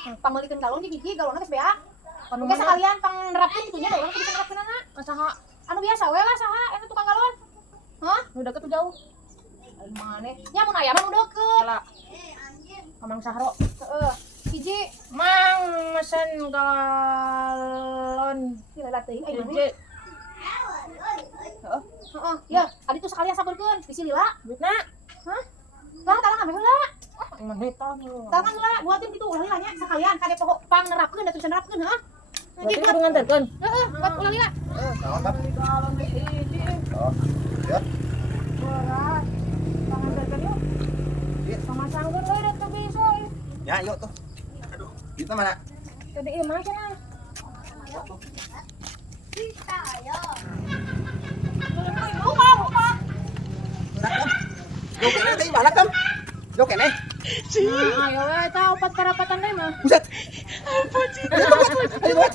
Pameulikeun galon di hiji galonna geus beak. Oke sekalian pangrapkeun kitunya da urang bisa ngerapkeunana. Saha? Anu biasa we lah saha eta tukang galon. Hah? Nu deket tuh jauh. Ai maneh. Nya mun aya mah nu deukeut. Kala. Mamang Sahro. Heeh. Hiji Mang mesen galon. dilelat teuing ai Hiji. Heeh. Heeh. Ya, adi tuh sekalian sabeurkeun. Bisi lila. Duitna. Hah? Lah talang ame heula. Emang heta lu. Talang heula buatin kitu ulah lilanya sekalian kade pokok pangrapkeun da tulisan rapkeun heuh. Berarti kudu nganterkeun. Heeh, buat ulah lila. Mantap. Galon hiji. Oh, ya. Berat. Panganterkeun yuk. Iya. Pamasangkeun we da teu bisa. Ya, yuk tuh. Aduh, kita mana? Tadi ieu mah cenah. Yo kene teh balak kam. Yo kene. Nah, ayo we eta opat karapatan deui mah. Buset. Ampun sih. Ayo buat.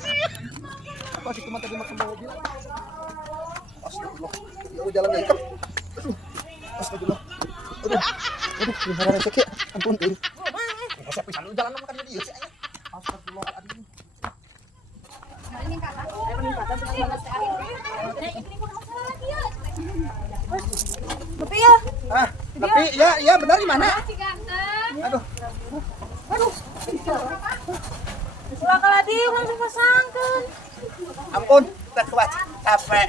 Apa sih cuma tadi makan mobil? Astagfirullah. Lu jalan dari kam. Astagfirullah. Aduh, gimana recek ya? Ampun tuh. Masa pisan lu jalan makan dia sih. Astagfirullahaladzim. Tapi ya, Ah, tapi ya benar di mana? Aduh. ulah kala dieu langsung pasangkeun. Ampun, tak kuat. Capek.